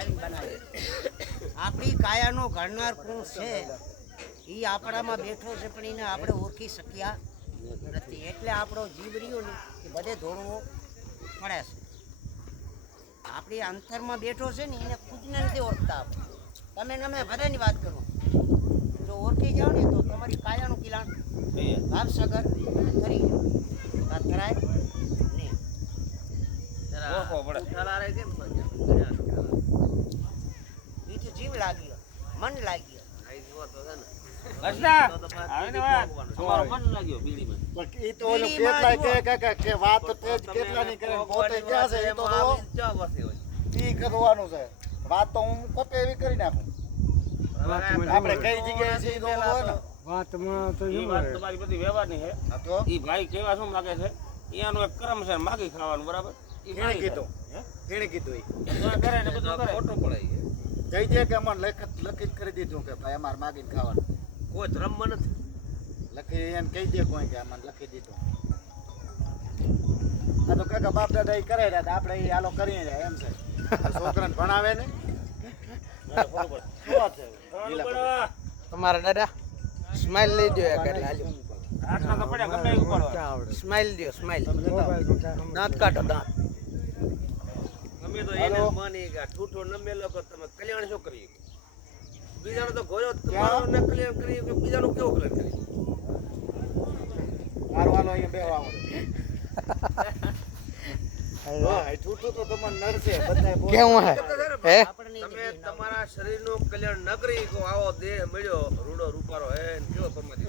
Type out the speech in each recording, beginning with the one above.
લાવીને બનાવી. આપણી કાયાનો ઘડનાર કોણ છે એ આપણામાં બેઠો છે પણ એને આપણે ઓળખી શક્યા નથી. એટલે આપણો જીવ રહ્યો ને એ બધે ધોળવો પડે છે. આપણી અંતરમાં બેઠો છે ને એને ખુદને નથી ઓળખતા તમે અમે બધાની વાત કરો. જો ઓળખી જાઓ ને તો તમારી કાયાનું કિલાણ ભાવસાગર કરી વાત કરાય? નહીં. ઓળખવો પડે એ જીવ લાગ્યો મન લાગ્યો. અર્ચના, આવે ને વાત. તમારું મન લાગ્યો બીડીમાં. પણ ઈ તો એ હું પોતે એવી કરી નાખું. આપણે કઈ જગ્યાએ છે વાતમાં તો વાત તમારી બધી વ્યવહારની છે. હા તો? ભાઈ કેવા શું લાગે છે? એનો એક કર્મ છે માગી ખાવાનું બરાબર? કીધું. હે? કીધું એ કરે ને બધું કરે. કઈ દે કે અમને લખત લખી જ કરી દીધું કે ભાઈ અમારે માગીને ખાવાનું. કોઈ ધર્મમાં નથી. લખી એને કહી દે કોઈ કે અમને લખી દીધું. આ તો કાકા બાપ દાદા ઈ કરે રહ્યા આપણે એ હાલો કરીએ રહ્યા એમ છે. છોકરાને ભણાવે ને. તમારા દાદા સ્માઈલ લઈ દો એક એટલે હાલો આટલા તો પડ્યા ગમે એ ઉપાડવા. ક્યાં આવડે સ્માઈલ દો સ્માઈલ? દાંત કાઢો દાંત. અમે તો એને માની કે ઠૂઠો ન કે તમે કલ્યાણ શું કરી બીજાનો તો ગોયો તમારો ને કલ્યાણ કરી કે બીજાનું કેવું કલ્યાણ કરી મારું હાલો અહીંયા બેહવા આવો. હા, એ તો. કેવું હે? તમે શરીરનું કલ્યાણ ન કરી કહો આવો દેહ મળ્યો. રૂડો રૂપારો હે કેવો પરમાતી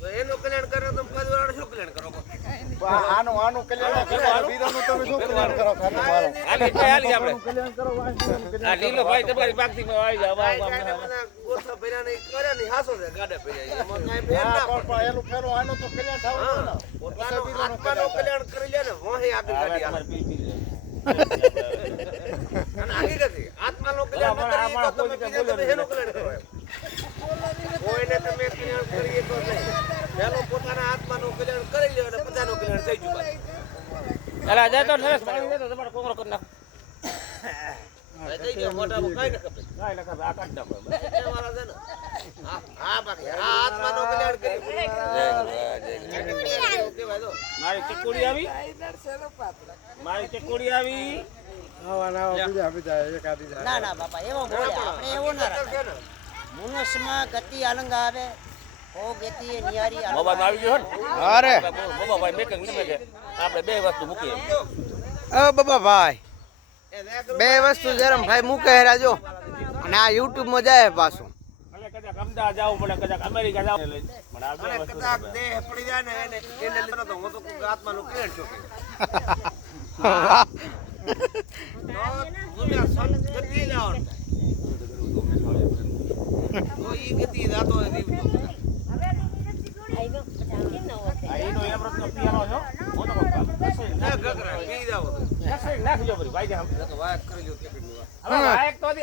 તો એનું કલ્યાણ કરો તમે પરિવારનું શું કલ્યાણ કરો આનું આનું કલ્યાણ કરો, બીજાનું તમે શું કલ્યાણ કરો? ખાલી મારો? હાલી ભાઈ, આલી આપણે. કલ્યાણ કરો, આ લીલો ભાઈ તમારી પાકથી આવી જાવ કાંઈને બધા ગોથા ભર્યા ને ઈ કર્યા ને ઈ હાસો છે ગાડા ભર્યા એમાં કાંઈ ફેર ના પણ- એનું ફેરો આનું તો કલ્યાણ થવું જોઈએ ને. પોતાનું આત્માનું કલ્યાણ કરી. લે ને વહી આગળ ગાડી હાલે. તમારે પી પી લે. અને હકીકત છે, આત્માનું કલ્યાણ ન કરીએ તો તમે બીજા તમે શેનું કલ્યાણ કરો એમ? કોઈને તમે કલ્યાણ કરીએ તો નહીં. પહેલો પોતાના આત્માનું કલ્યાણ કરી લ્યો અને બધાનું કલ્યાણ થઈ ગયું બાકી. જાય તો નરેશ, પાણી તો તમારો કોકરો કરી નાખો. થઈ ગયો, મોઢામાં કાંઈ ન ખપે. કાંઈ ન ખબર, આ કાઢી નાખો. એ છે ને. હા, હા, બાકી આ આત્માનું કલ્યાણ કરી. મારી ચકોડી આવી? મારી ચકોડી આવી? આવા ને આવા બીજા બીજા એકાદી જાય. ના ના બાપા એવો બોલે આપણે એવો ના રાખે. મુનસમાં ગતિ અલંગ આવે ઓ ગતિ એ નિયારી અલંગ આવી ગયો ને? અરે મોબાઈલ ભાઈ મેકંગ નહીં મેકે આપણે બે વસ્તુ મૂકીએ. અ બાબા ભાઈ. બે વસ્તુ જરમ ભાઈ મૂકે રાજો અને આ યુટ્યુબમાં જાય પાછું. અમદાવાદ જવું પડે કદાચ અમેરિકા જવું પડે. પણ આ બે વસ્તુ કદાચ દેહ પડી જાય ને એને એને લીધે તો હું. તો. આત્માનું કલ્યાણ છું નાખજો ભાઈ કરી તો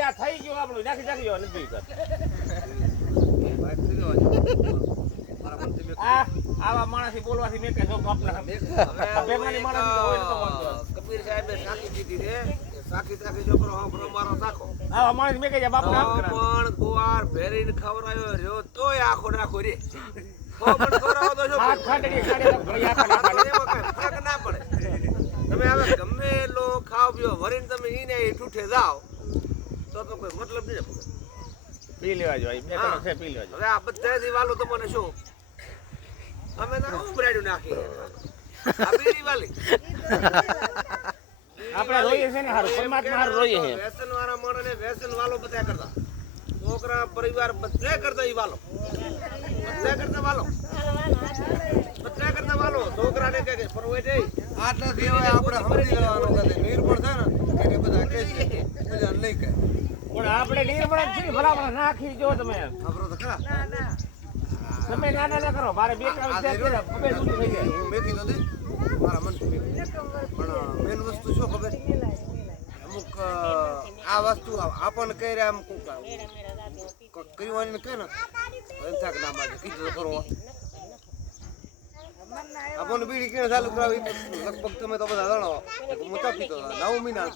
આ થઈ ગયું આપણું. નાખી નાખી જો નથી કર વાત કરી દેવાની. મારા મનથી મેં આ આવા માણસથી બોલવાથી મેં રહ્યો તોય આખો નાખો રે તમે હવે ગમે એટલો ખાવ પીઓ વરીને તમે ઈને ઠૂઠે જાઓ તો તો કોઈ મતલબ નહીં. પી લેવા જોઈએ બે ત્રણ છે પી લેવા જોઈએ હવે આ બધાથી વાલું તમને શું? અમે તો ઉભરાડ્યું નાખી આ બીડી દિવાલી આપણે રોઈએ છે ને હારું પરમાત્મા હારું રોઈએ છે. વ્યસન વાળા માણસને વ્યસન વાલો બધા કરતા. છોકરા પરિવાર બધા કરતા ઈ વાલો. બધા કરતા વાલો. બધા કરતા વાલો. છોકરાને કહે કે પરવે જઈ આટલા હવે આપણે સમજી લેવાનું કે નિર્ભર થાય ને કે બધા પણ આપણે નાખી જો તમે ખબર તો ખરા તમે. ના ના કરો. મારે બે કામ છે ખબર ઊંચી થઈ મેથી નથી મારા પણ મેન વસ્તુ શું ખબર અમુક આ વસ્તુ આપણને કહી રહ્યા આમ કર્યું હોય ને ને ના કીધું ખરું. આપણને બીડી કિણ ચાલુ કરાવી લગભગ તમે તો બધા જાણો. મોટા પીતો નવ મહિના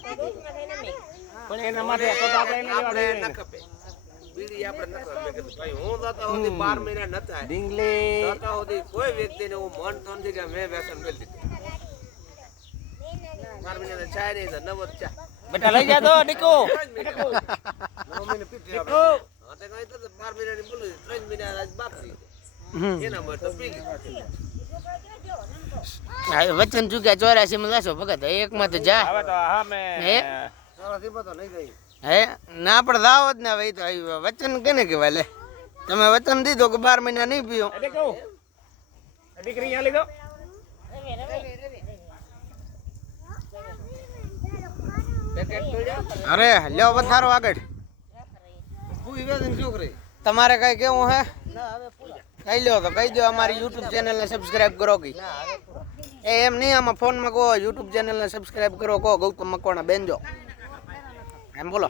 પણ એના માટે તો તો આપણે આપણે ન ને. ખપે બીડી આપણે ન ખપે મેં ભાઈ હું દાતા સુધી બાર મહિના ન થાય. ડીંગલી. દાતા સુધી કોઈ વ્યક્તિને હું મન તો નથી કે મેં વ્યસન મેળ દીધું. બાર મહિના ચા નહીં તો નવ ચા. બેટા લઈ જા તો ડીકુ નવ મહિને પીધી આપણે. હા, તે કાંઈ તો બાર મહિનાની બોલું ત્રણ મહિના આજ બાકી એના માટે પી. વચન ચૂક્યા ચોરાસી માં જાશો ભગત એકમાં તો જા. હવે તો હા મેં ના પણ લાવો જ ને ભાઈ તો વચન કેને કહેવાય લે. તમે વચન દીધો કે બાર મહિના નહીં પીઓ દીકરી અરે લ્યો પથારો આગળ. તમારે કઈ કેવું હે? ના હવે કહી લો તો કહી દો અમારી યુટ્યુબ ચેનલને સબસ્ક્રાઇબ કરો કે. એ એમ નહીં આમાં ફોનમાં કહો યુટ્યુબ ચેનલને સબસ્ક્રાઇબ કરો કહો ગૌતમ મકવાણા બેનજો એમ બોલો.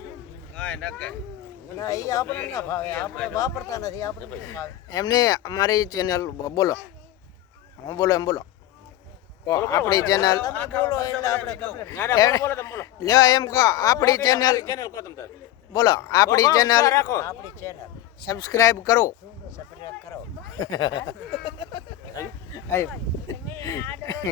એમ નહીં અમારી ચેનલ બોલો. હું બોલો એમ બોલો. આપણી ચેનલ લે એમ કહો આપણી ના બોલો આપણી ચેનલ સબસ્ક્રાઇબ કહો તમે તાર. બોલો આપણી કહો, ચેનલ રાખો આપણી ચેનલ સબસ્ક્રાઇબ